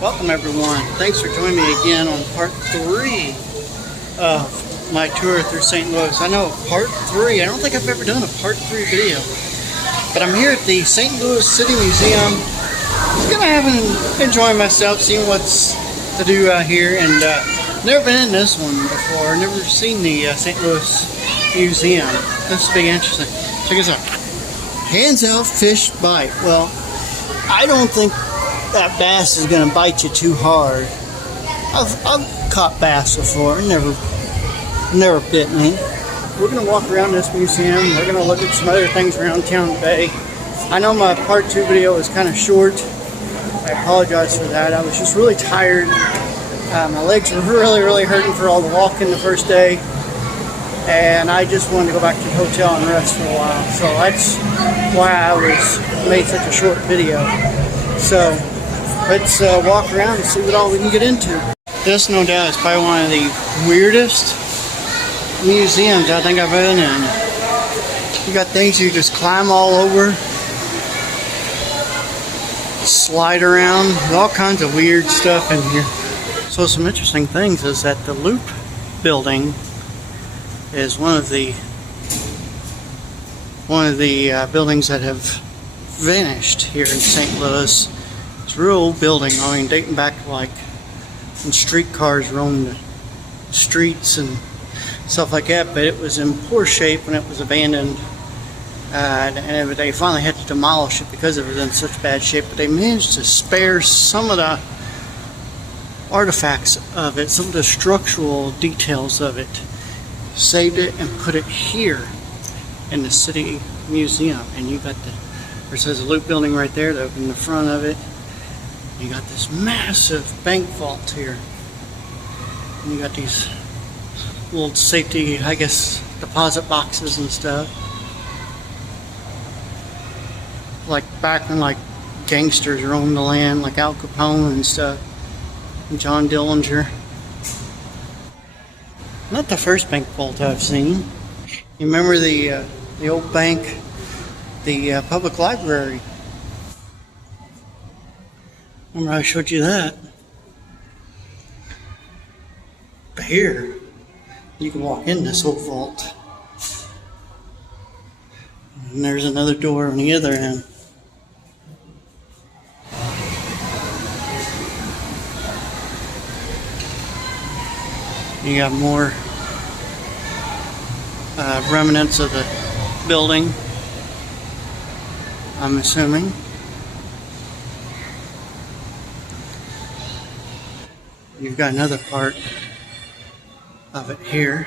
Welcome everyone. Thanks for joining me again on part 3 of my tour through St. Louis. I know part 3, I don't think I've ever done a part 3 video. But I'm here at the St. Louis City Museum. Just gonna enjoy myself, seeing what's to do out here, and never been in this one before. Never seen the St. Louis Museum. This will be interesting. Check this out. Hands out, fish bite. Well, I don't think that bass is going to bite you too hard. I've caught bass before, never bit me. We're going to walk around this museum. We're going to look at some other things around town today. I know my part 2 video was kind of short. I apologize for that. I was just really tired. My legs were really hurting for all the walking the first day, and I just wanted to go back to the hotel and rest for a while. So that's why I made such a short video. So let's walk around and see what all we can get into. This, no doubt, is probably one of the weirdest museums I think I've been in. You got things you just climb all over, slide around, all kinds of weird stuff in here. So some interesting things is that the Loop building is one of the buildings that have vanished here in St. Louis. It's a real old building, I mean, dating back to like when streetcars roamed the streets and stuff like that, but it was in poor shape when it was abandoned, and they finally had to demolish it because it was in such bad shape. But they managed to spare some of the artifacts of it, some of the structural details of it, saved it and put it here in the City Museum. And you got where it says the Loop building right there, in the front of it. You got this massive bank vault here. And you got these little safety, I guess, deposit boxes and stuff. Like back when like gangsters roamed the land, like Al Capone and stuff. And John Dillinger. Not the first bank vault I've seen. You remember the old bank, the public library? Remember I showed you that? But here, you can walk in this old vault. And there's another door on the other end. You got more remnants of the building, I'm assuming. You've got another part of it here.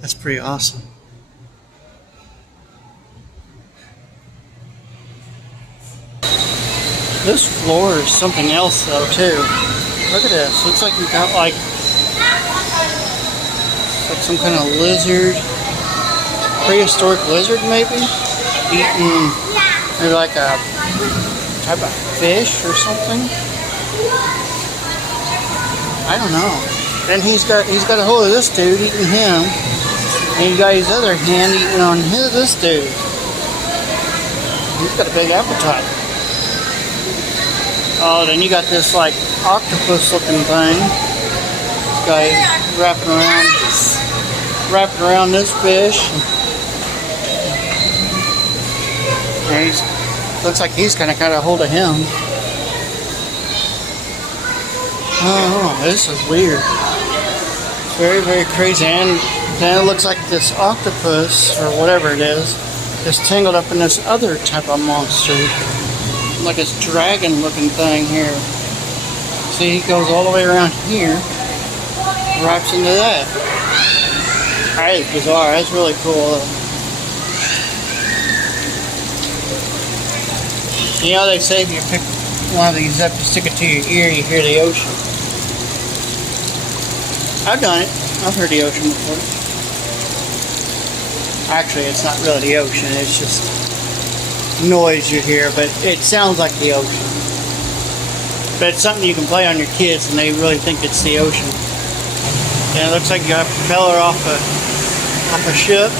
That's pretty awesome. This floor is something else though too. Look at this. Looks like you've got like some kind of lizard, prehistoric lizard maybe, eating maybe like a type of fish or something. I don't know. Then he's got a hold of this dude eating him, and he's got his other hand eating on this dude. He's got a big appetite. Oh, then you got this like octopus looking thing. This guy wrapping around this fish. And looks like he's kind of got a hold of him. Oh, this is weird. Very crazy. And then it looks like this octopus, or whatever it is tangled up in this other type of monster. Like this dragon looking thing here. See, he goes all the way around here, wraps into that. That is bizarre. That's really cool. You know, they say if you pick one of these up, you stick it to your ear, you hear the ocean. I've done it. I've heard the ocean before. Actually, it's not really the ocean. It's just noise you hear, but it sounds like the ocean. But it's something you can play on your kids, and they really think it's the ocean. And it looks like you got a propeller off a ship.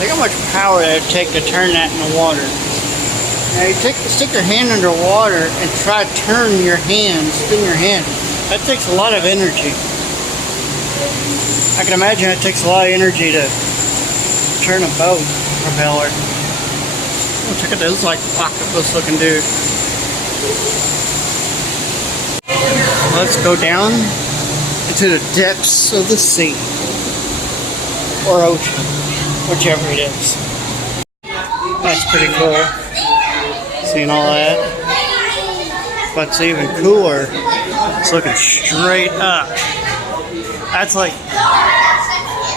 Look how much power it would take to turn that in the water. Now you stick your hand underwater and try to turn your hand, spin your hand. That takes a lot of energy. I can imagine it takes a lot of energy to turn a boat propeller. Oh, check out this like octopus looking dude. Let's go down into the depths of the sea. Or ocean. Whichever it is. That's pretty cool. Seeing all that. What's even cooler, it's looking straight up. That's like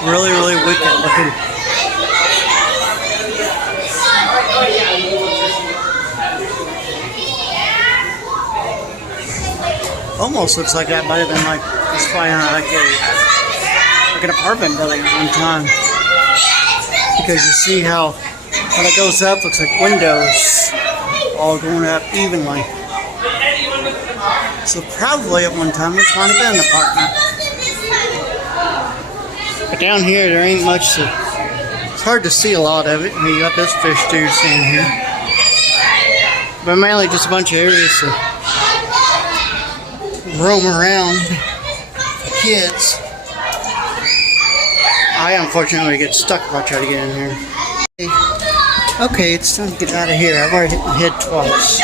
really, really wicked looking. Almost looks like that might have been like just flying out like an apartment building at one time. Because you see how when it goes up, looks like windows all going up evenly. So probably at one time it might have been an apartment. But down here there ain't much to, it's hard to see a lot of it. You got this fish dude sitting here. But mainly just a bunch of areas to roam around for kids. I unfortunately get stuck if I try to get in here. Okay, it's time to get out of here. I've already hit my head twice.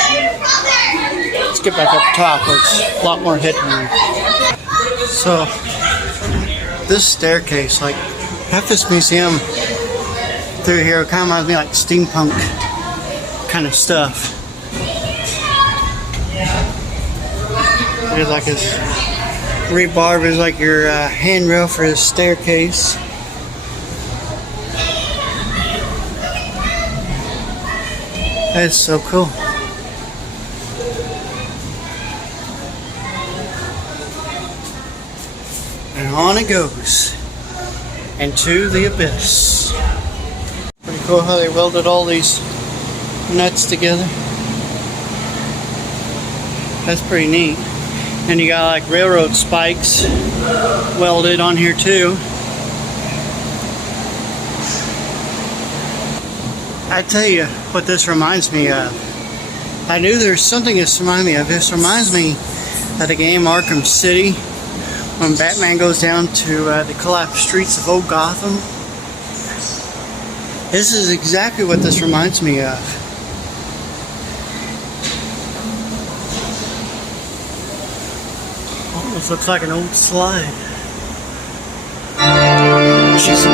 Let's get back up top where it's a lot more headroom. So, this staircase, like half this museum through here kind of reminds me like steampunk kind of stuff. There's like this rebar is like your handrail for the staircase. That's so cool. And on it goes into the abyss. Pretty cool how they welded all these nuts together. That's pretty neat. And you got like railroad spikes welded on here too. I tell you what this reminds me of. I knew there's something this reminded me of. This reminds me of the game Arkham City when Batman goes down to the collapsed streets of old Gotham. This is exactly what this reminds me of. Almost looks like an old slide. Jesus.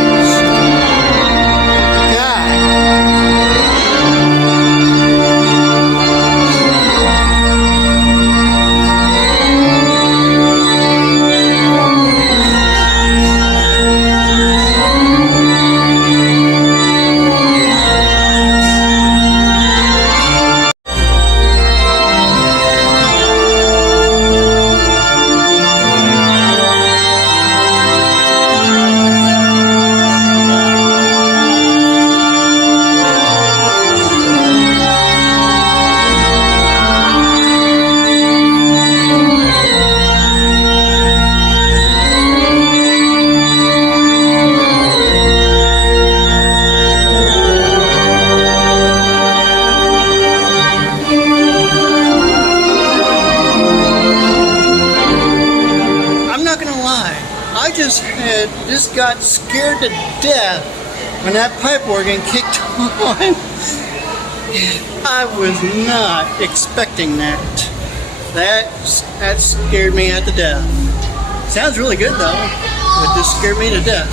Just got scared to death when that pipe organ kicked on. I was not expecting that. That scared me at the death. Sounds really good though. It just scared me to death.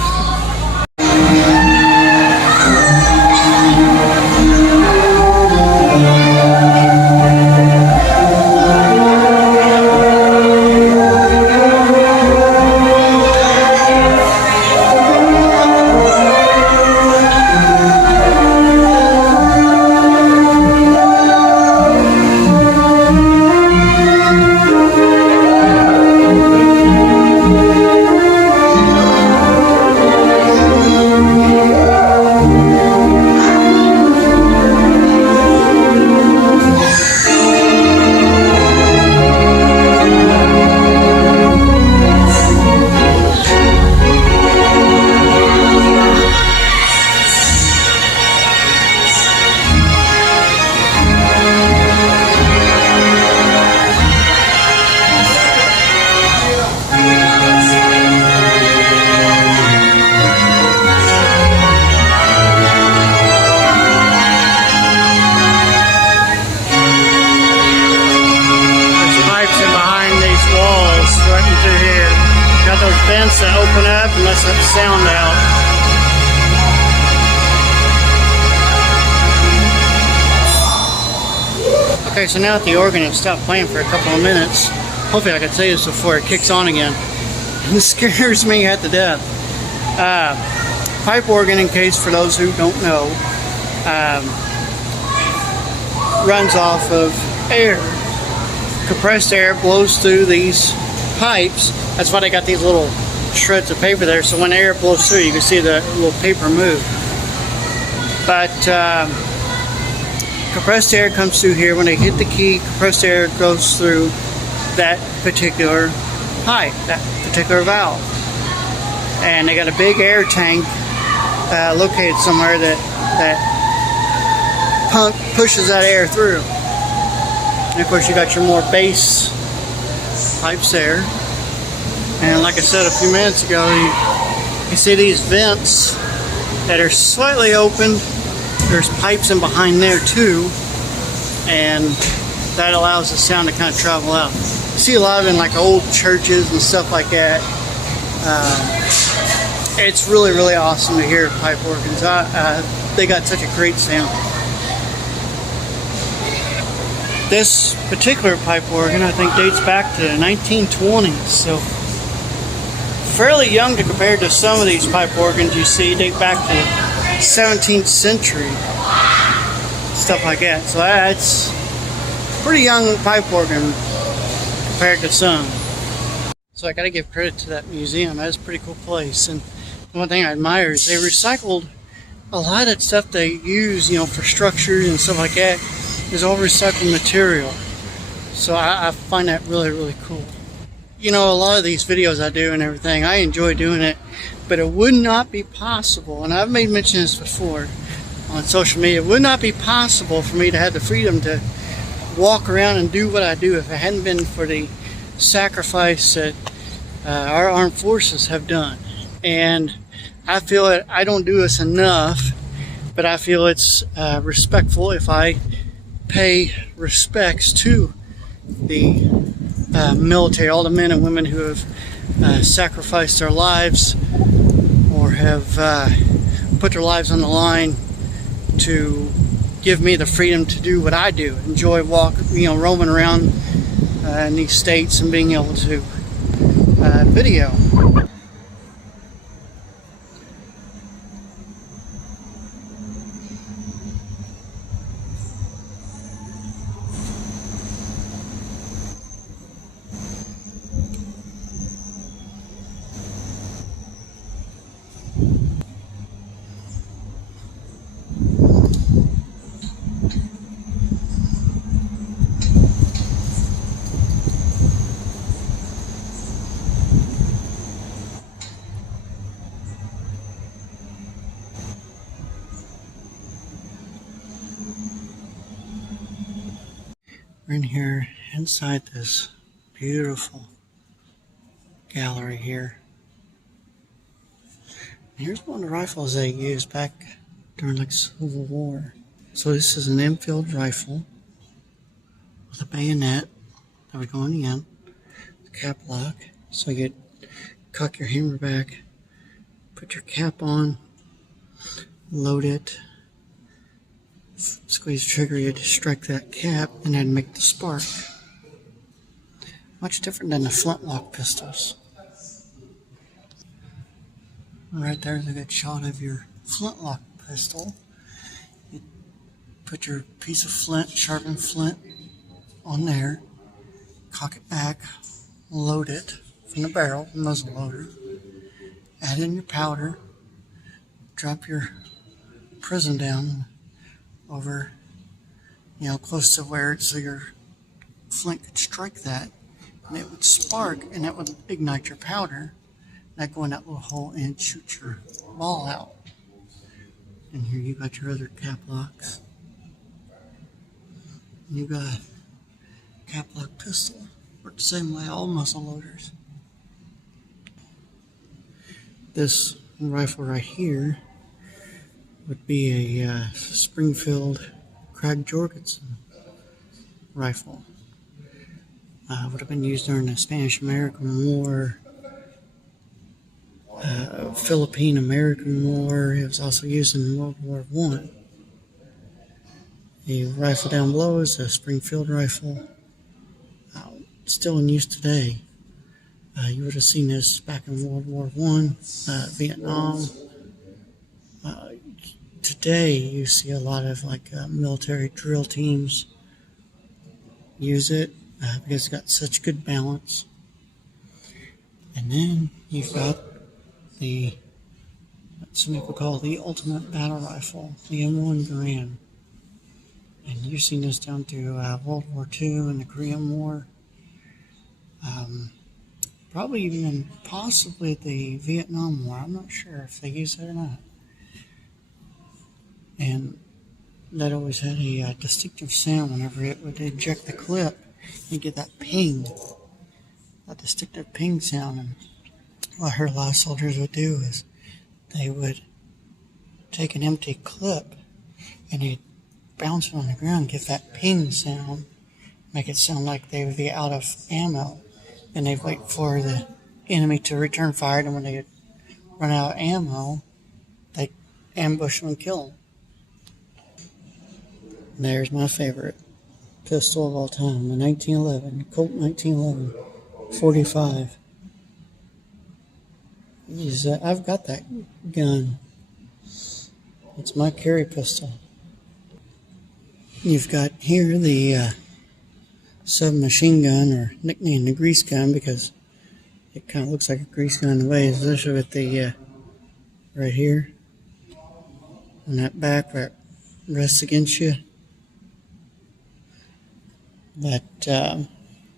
Okay, so now that the organ has stopped playing for a couple of minutes, hopefully I can say this before it kicks on again. It scares me at the death. Pipe organ, in case for those who don't know, runs off of air. Compressed air blows through these pipes. That's why they got these little shreds of paper there, so when air blows through you can see the little paper move. But compressed air comes through here. When they hit the key, compressed air goes through that particular pipe, that particular valve. And they got a big air tank located somewhere that pushes that air through. And of course you got your more base pipes there. And like I said a few minutes ago, you see these vents that are slightly open. There's pipes in behind there too, and that allows the sound to kind of travel out. You see a lot of it in like old churches and stuff like that. It's really, really awesome to hear pipe organs. They got such a great sound. This particular pipe organ, I think, dates back to the 1920s, so fairly young to compare to some of these pipe organs you see date back to 17th century, stuff like that. So that's pretty young pipe organ compared to some. So I gotta give credit to that museum. That's a pretty cool place. And one thing I admire is they recycled a lot of that stuff they use, you know, for structures and stuff like that, is all recycled material. So I find that really, really cool. You know, a lot of these videos I do and everything, I enjoy doing it, but it would not be possible, and I've made mention of this before on social media, it would not be possible for me to have the freedom to walk around and do what I do if it hadn't been for the sacrifice that our armed forces have done. And I feel that I don't do this enough, but I feel it's respectful if I pay respects to the military, all the men and women who have sacrificed their lives or have put their lives on the line to give me the freedom to do what I do. Enjoy roaming around in these states and being able to video. We're in here inside this beautiful gallery here. Here's one of the rifles they used back during like Civil War. So this is an Enfield rifle with a bayonet that would go on the end, the cap lock. So you cock your hammer back, put your cap on, load it, squeeze the trigger, you just strike that cap and then make the spark. Much different than the flintlock pistols. Right there's a good shot of your flintlock pistol. You put your piece of flint, sharpened flint, on there, cock it back, load it from the barrel, muzzle loader, add in your powder, drop your prison down over, close to where so your flint could strike that, and it would spark, and that would ignite your powder. That go in that little hole and shoot your ball out. And here you got your other cap locks. And you got a cap lock pistol. Work the same way, all muzzle loaders. This rifle right here would be a Springfield Jorgenson Rifle. Would have been used during the Spanish-American War, Philippine-American War. It was also used in World War I. The rifle down below is a Springfield Rifle, still in use today. You would have seen this back in World War I, Vietnam. Today, you see a lot of military drill teams use it because it's got such good balance. And then you've got what some people call the ultimate battle rifle, the M1 Garand. And you've seen this down through World War II and the Korean War. Probably even possibly the Vietnam War. I'm not sure if they use it or not. And that always had a distinctive sound whenever it would eject the clip. You get that ping, that distinctive ping sound. And what I heard a lot of soldiers would do is they would take an empty clip and they'd bounce it on the ground, give that ping sound, make it sound like they would be out of ammo. And they'd wait for the enemy to return fire, and when they run out of ammo, they'd ambush them and kill them. And there's my favorite pistol of all time, the 1911, Colt 1911, 45. I've got that gun. It's my carry pistol. You've got here the submachine gun, or nicknamed the grease gun because it kind of looks like a grease gun in a way, especially with the right here on that back where it rests against you. But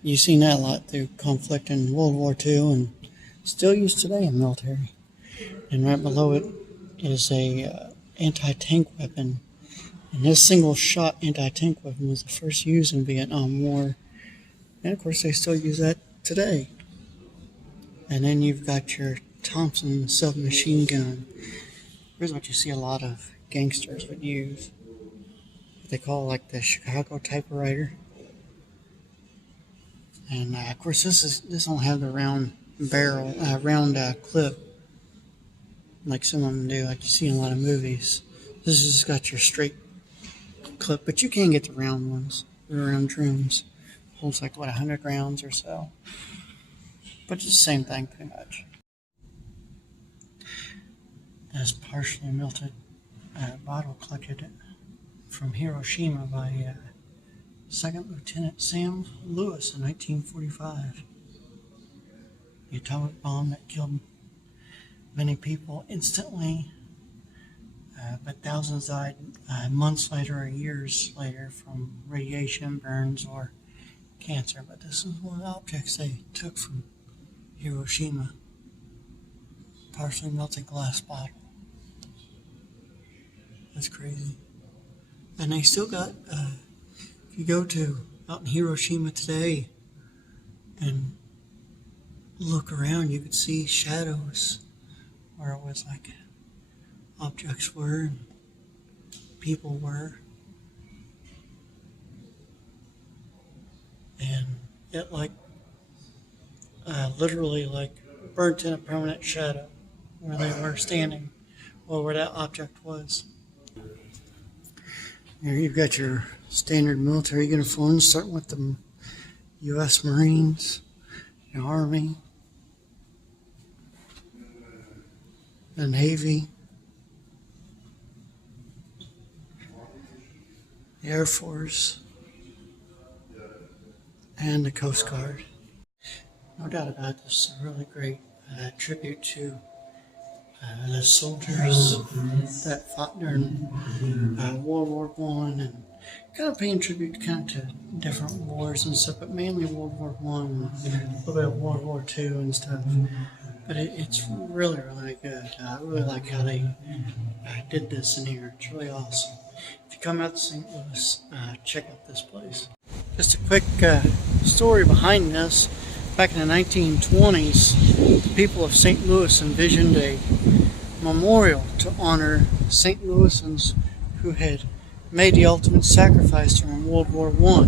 you've seen that a lot through conflict in World War II and still used today in the military. And right below it is a anti-tank weapon. And this single-shot anti-tank weapon was the first used in the Vietnam War. And, of course, they still use that today. And then you've got your Thompson submachine gun. Here's what you see a lot of gangsters would use. What they call the Chicago Typewriter. And, of course, this don't have the round barrel, clip like some of them do, like you see in a lot of movies. This has got your straight clip, but you can get the round ones, the round drums. Holds 100 rounds or so. But it's the same thing pretty much. That's partially melted bottle collected from Hiroshima by Second Lieutenant Sam Lewis in 1945. The atomic bomb that killed many people instantly, but thousands died months later or years later from radiation, burns, or cancer. But this is one of the objects they took from Hiroshima. Partially melted glass bottle. That's crazy. And they still got, if you go out in Hiroshima today and look around, you could see shadows where it was objects were and people were. And it literally burnt in a permanent shadow where they were standing, or where that object was. Here you've got your standard military uniforms, starting with the U.S. Marines, the Army, the Navy, the Air Force, and the Coast Guard. No doubt about it, this is a really great tribute to the soldiers that fought during World War I, and kind of paying tribute to different wars and stuff, but mainly World War I and a little bit of World War II and stuff. But it's really, really good. I really like how they did this in here. It's really awesome. If you come out to St. Louis, check out this place. Just a quick story behind this. Back in the 1920s, the people of St. Louis envisioned a memorial to honor St. Louisans who had made the ultimate sacrifice during World War I.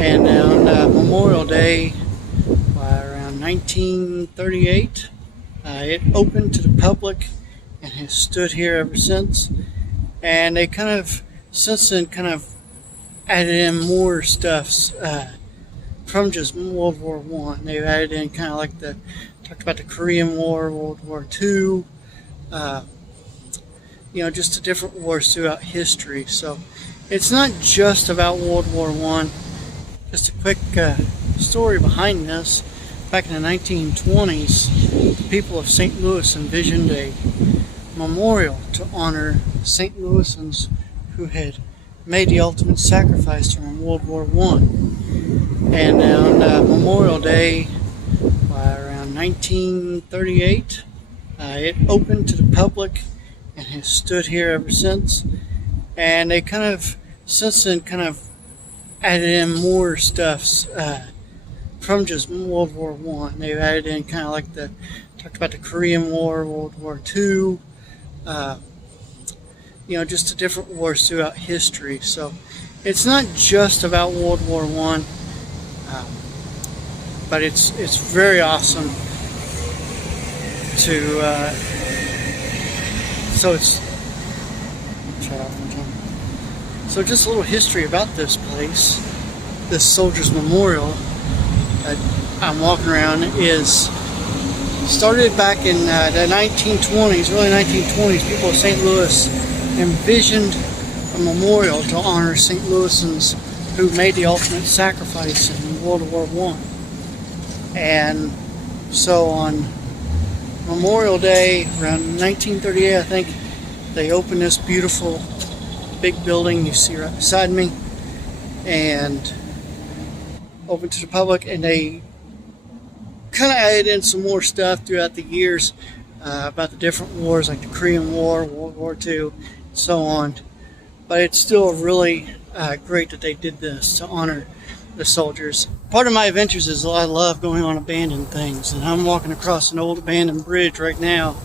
And on Memorial Day, around 1938, it opened to the public and has stood here ever since. And they kind of since then kind of added in more stuff from just World War One. They've added in kind of like talked about the Korean War, World War II, just the different wars throughout history. So it's not just about World War One. Just a quick story behind this. Back in the 1920s, the people of St. Louis envisioned a memorial to honor St. Louisans who had made the ultimate sacrifice during World War One. And on Memorial Day, around 1938, it opened to the public and has stood here ever since. And they since then added in more stuff from just World War One. They've added in kind of like talked about the Korean War, World War II, just the different wars throughout history. So it's not just about World War One, but it's very awesome to. So just a little history about this place. This Soldiers Memorial that I'm walking around is started back in the 1920s, early 1920s. People of St. Louis envisioned a memorial to honor St. Louisans who made the ultimate sacrifice in World War One. And so on Memorial Day, around 1938, I think, they opened this beautiful big building you see right beside me, and open to the public, and they kind of added in some more stuff throughout the years about the different wars, like the Korean War, World War II, and so on. But it's still really great that they did this to honor the soldiers. Part of my adventures is I love going on abandoned things, and I'm walking across an old abandoned bridge right now.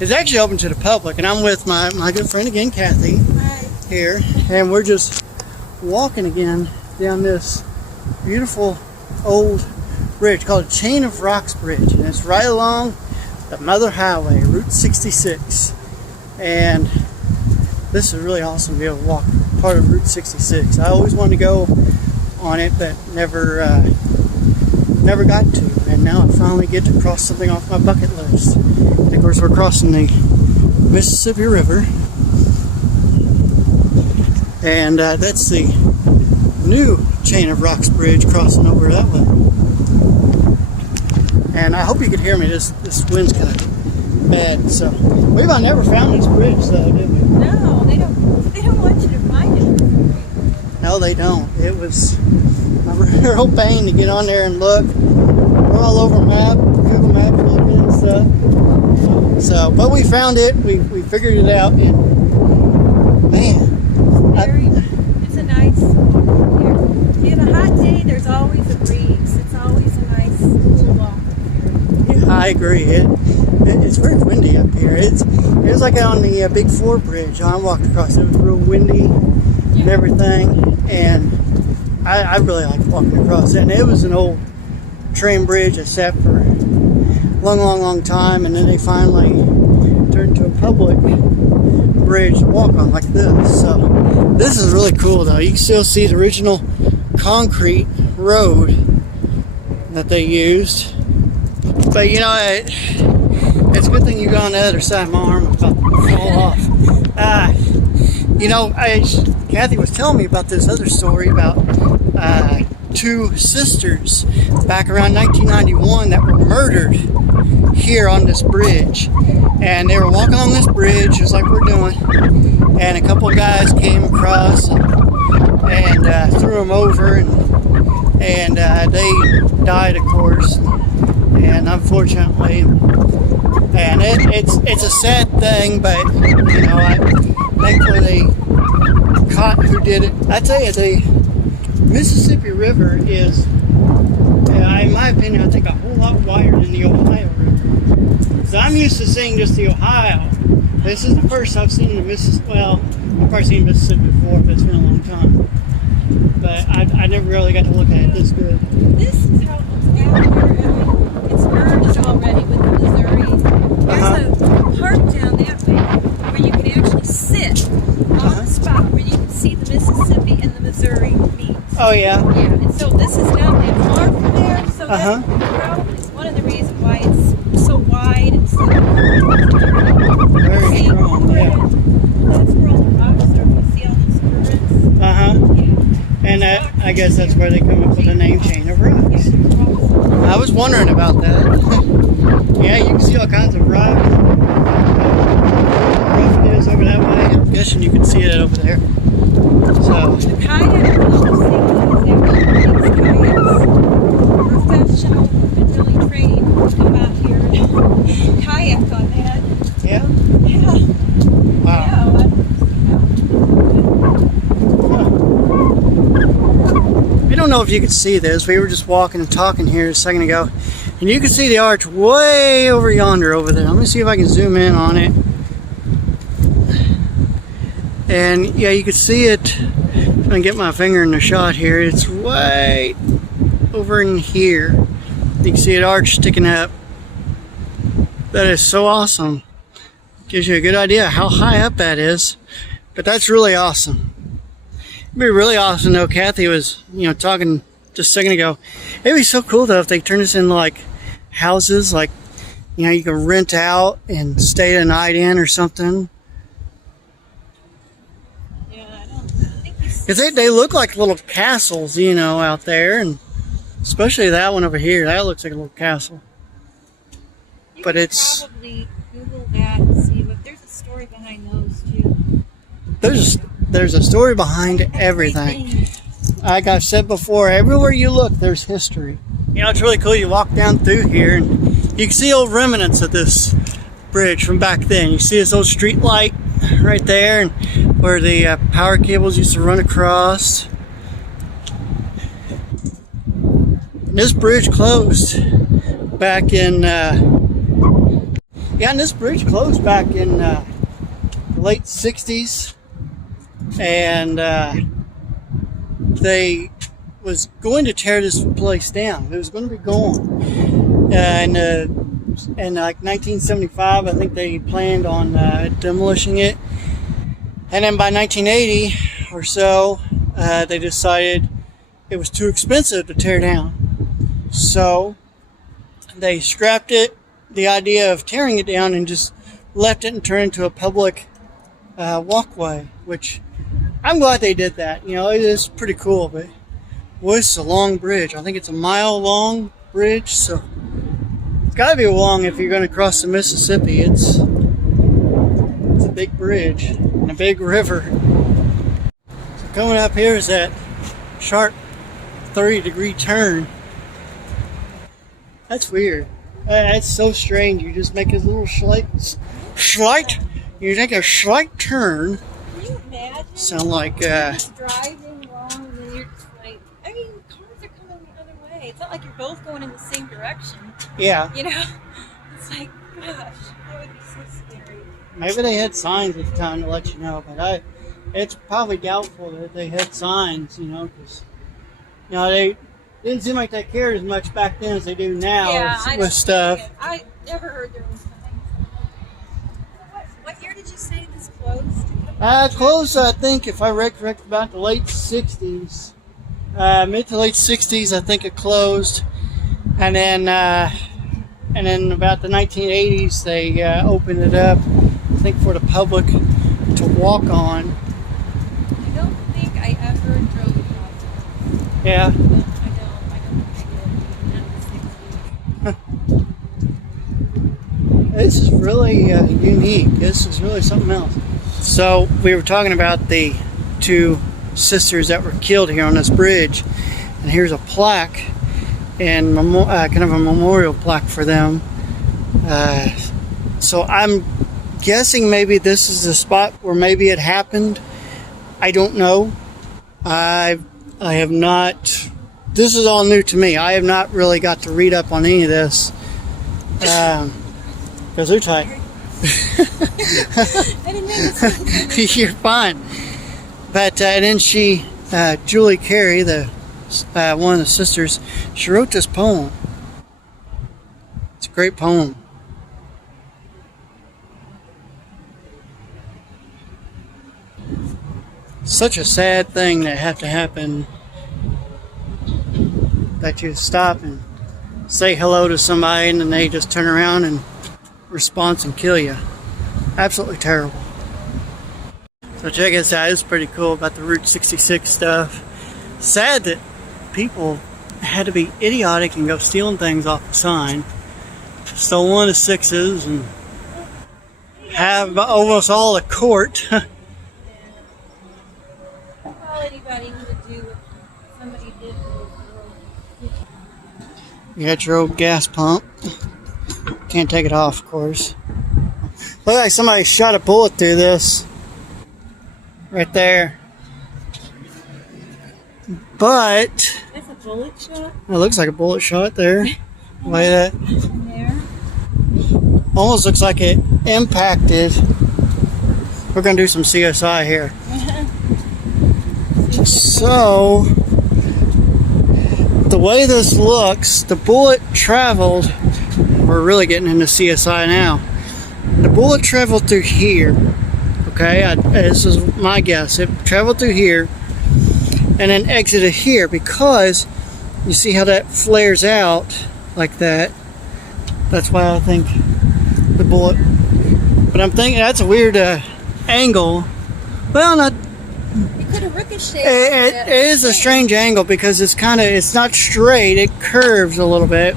It's actually open to the public, and I'm with my good friend again, Kathy. Hi. Here, and we're just walking again down this beautiful old bridge called Chain of Rocks Bridge, and it's right along the Mother Highway, Route 66. And this is really awesome to be able to walk part of Route 66. I always wanted to go on it, but never got to, and now I finally get to cross something off my bucket list. And of course, we're crossing the Mississippi River. And that's the new Chain of Rocks Bridge crossing over that way. And I hope you can hear me. This wind's kind of bad. So we've never found this bridge, though, did we? No, they don't want you to find it. No, they don't. It was a real pain to get on there and look. We're all over Google Maps looking and stuff. So, but we found it. We figured it out. And man. It's a nice walk here. If you have a hot day, there's always a breeze. It's always a nice cool walk here. Yeah, I agree. It's very windy up here. It was like on the Big 4 bridge. I walked across. It was real windy and everything. And I really liked walking across it. And it was an old train bridge that sat for a long time. And then they finally turned to a public bridge to walk on like this. So this is really cool, though. You can still see the original concrete road that they used. But it's a good thing you go on the other side. My arm was about to fall off. Kathy was telling me about this other story about two sisters back around 1991 that were murdered here on this bridge. And they were walking on this bridge just like we're doing, and a couple of guys came across and threw them over, and they died, of course, and unfortunately, and it's a sad thing, but thankfully they caught who did it. I tell you, the Mississippi River is, in my opinion, I think a whole lot wider than the Ohio River. So I'm used to seeing just the Ohio. This is the first I've seen the Mississippi. Well, I've probably seen Mississippi before, but it's been a long time. But I never really got to look at it this good. This is how it looks out here. It's merged already with the Missouri. There's a park down that way where you can actually sit on the spot where you can see Oh, yeah. Yeah, and so this is not that far from there. So Uh-huh. that's probably one of the reasons why it's so wide and so Very strong, yeah. That's where all the rocks are. You see all those currents? Uh-huh. Yeah. And I guess that's where they come up with the name Chain of Rocks. Yeah, there's rocks. I was wondering about that. Yeah, you can see all kinds of rocks. How rough it is over that way. I'm guessing you can see it over there. So, The kayak professional, been really trained to come out here and kayak on that. yeah. Yeah. Wow. Yeah. I don't know if you could see this. We were just walking and talking here a second ago, and you can see the arch way over yonder over there. Let me see if I can zoom in on it. And yeah, you can see it. I'm gonna get my finger in the shot here. It's way over in here. You can see an arch sticking up. That is so awesome. Gives you a good idea how high up that is. But that's really awesome. It'd be really awesome though. Kathy was, talking just a second ago. It'd be so cool though if they turn this into like houses, like, you can rent out and stay the night in or something. Yeah, I don't think you see. Because they look like little castles, out there. And especially that one over here. That looks like a little castle. You But could it's... probably Google that and see, but there's a story behind those too. There's a story behind everything. Like I've said before, everywhere you look, there's history. It's really cool. You walk down through here and you can see old remnants of this bridge from back then. You see this old street light right there, and where the power cables used to run across. And this bridge closed back in, and this bridge closed back in the late 60s. And they was going to tear this place down. It was going to be gone. And in like 1975, I think they planned on demolishing it. And then by 1980 or so, they decided it was too expensive to tear down. So they scrapped it, the idea of tearing it down, and just left it and turned it into a public walkway, which I'm glad they did that. It is pretty cool, but boy, it's a long bridge. I think it's a mile-long bridge, so it's got to be long if you're going to cross the Mississippi. It's a big bridge and a big river. So coming up here is that sharp 30-degree turn. That's weird. That's so strange. You just make a little you take a slight turn. Can you imagine? Sound like just driving along and then you're just like, cars are coming the other way. It's not like you're both going in the same direction. yeah. It's like, gosh, that would be so scary. Maybe they had signs at the time to let you know, but it's probably doubtful that they had signs, because they didn't seem like they cared as much back then as they do now with stuff. I never heard there was signs. What year did you say this closed? Closed, I think, if I recollect, about the late 60s. Mid to late 60s, I think it closed. And then about the 1980s, they opened it up, I think, for the public to walk on. I don't think I ever drove across it. Yeah. I don't think I did. This is really unique. This is really something else. So we were talking about the two sisters that were killed here on this bridge, and here's a plaque, and kind of a memorial plaque for them. So I'm guessing maybe this is the spot where maybe it happened. I don't know. I have not. This is all new to me. I have not really got to read up on any of this. Because they're tight. I didn't know this. You're fine. But and then she, Julie Carey, one of the sisters, she wrote this poem. It's a great poem. Such a sad thing that had to happen that you stop and say hello to somebody and then they just turn around and response and kill you. Absolutely terrible. So check this out. It's pretty cool about the Route 66 stuff. Sad that people had to be idiotic and go stealing things off the sign. Stole one of the 6s and have almost all the court. All anybody would do what somebody did to the world. You got your old gas pump. Can't take it off, of course. Look like somebody shot a bullet through this. Right there. But That's a bullet shot? it looks like a bullet shot there. Way that In there? almost looks like it impacted. We're gonna do some CSI here. So the way this looks, the bullet traveled. We're really getting into CSI now. The bullet traveled through here. Okay, this is my guess. It traveled through here and then exited here because you see how that flares out like that. That's why I think the bullet. But I'm thinking that's a weird angle. Well, not. It could have ricocheted. It is a strange angle because it's not straight. It curves a little bit.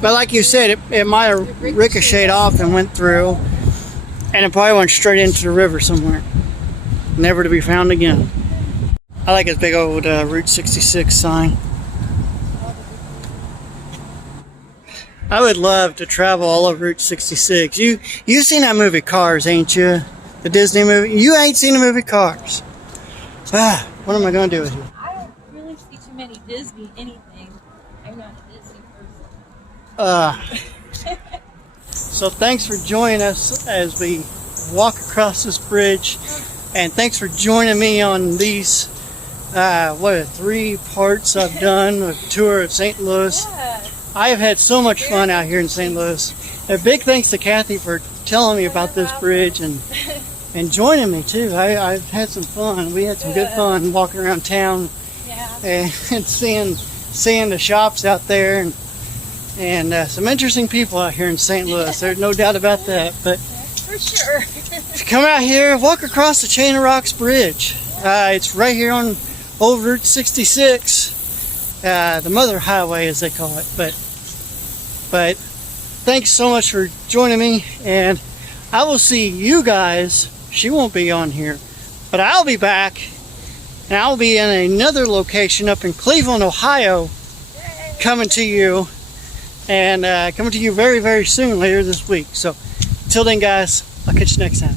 But like you said, it might have ricocheted off and went through. And it probably went straight into the river somewhere. Never to be found again. I like this big old Route 66 sign. I would love to travel all over Route 66. You've seen that movie Cars, ain't you? The Disney movie? You ain't seen the movie Cars. What am I going to do with you? I don't really see too many Disney anything. I'm not a Disney person. So thanks for joining us as we walk across this bridge, and thanks for joining me on these 3 parts I've done, a tour of St. Louis. Yeah. I have had so much fun out here in St. Louis. A big thanks to Kathy for telling me about this bridge and joining me too. I've had some fun. We had some good fun walking around town and seeing the shops out there and some interesting people out here in St. Louis. There's no doubt about that. But For sure. come out here, walk across the Chain of Rocks Bridge. It's right here on Old Route 66, the Mother Highway as they call it. But thanks so much for joining me, and I will see you guys. She won't be on here, but I'll be back, and I'll be in another location up in Cleveland, Ohio, coming to you. And coming to you very, very soon later this week. So, until then, guys, I'll catch you next time.